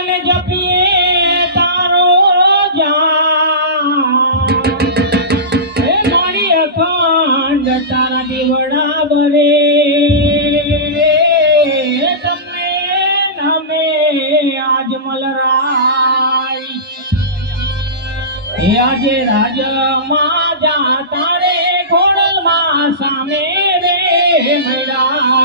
ભગવાન જપીએ તારો જાન હે મારી અખંડ તારા દીવડા બરે તમને નામે આજ મલરાય આજે રાજમાં જા તારે ખોડલમાં સામે રે મળ્યા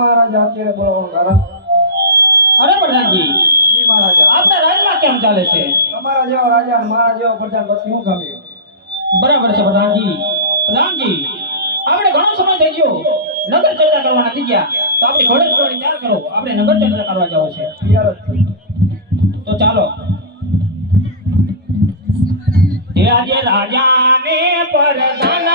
મહારાજા અત્યારે બોલાવવાનું કારણ અરે પ્રધાનજી જી મહારાજા આપણા રાજમાં કેમ ચાલે છે તમારા જેવા રાજા અને મારા જેવા પ્રધાન પછી હું કામ બરાબર છે પ્રધાનજી પ્રધાનજી આપણે ઘણો સમય થઈ ગયો નગર ચર્ચા કરવાના થઈ ગયા તો આપણી ઘોડેશ્વરી તૈયાર કરો આપણે નગર ચર્ચા કરવા જવું છે તૈયાર જ છું. તો ચાલો એ આજે રાજાને પરધાન